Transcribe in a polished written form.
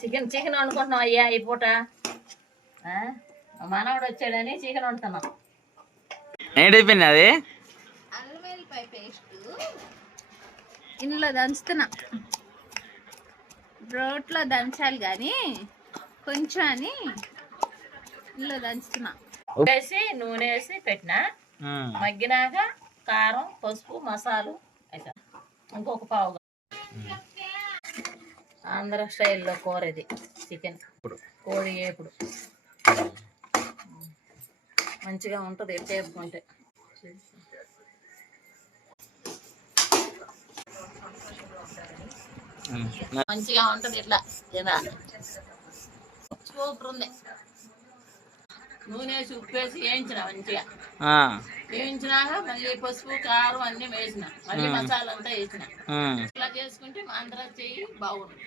Chicken chicken వండుకుంటున్నాం అయ్యా ఈ పూట. మనవాడు వచ్చాడని చికెన్ వండుతున్నాం. ఏంటైపోయింది అది? అల్లం వెల్లిపాయ పేస్ట్ ఇందులో దంచుతున్నా. రోట్లో దంచాలి కానీ కొంచెం అని ఇందులో దంచుతున్నా. వేసి నూనె వేసి పెట్టిన మగ్గినాక కారం పసుపు మసాలు అయితే ఇంకొక పావు. ఆంధ్ర స్టైల్లో కూర ఇది చికెన్ కోడి ఏపుడు మంచిగా ఉంటుంది వేపుకుంటే. మంచిగా ఉంటుంది ఇట్లా ఇలా సూపర్ ఉంది. నూనె వేసి ఉప్పు వేసి వేయించిన మంచిగా వేయించినాక మళ్ళీ పసుపు కారం అన్ని వేసిన మళ్ళీ మసాలా అంతా వేసిన. ఇట్లా చేసుకుంటే ఆంధ్ర చెయ్యి బాగుంటుంది.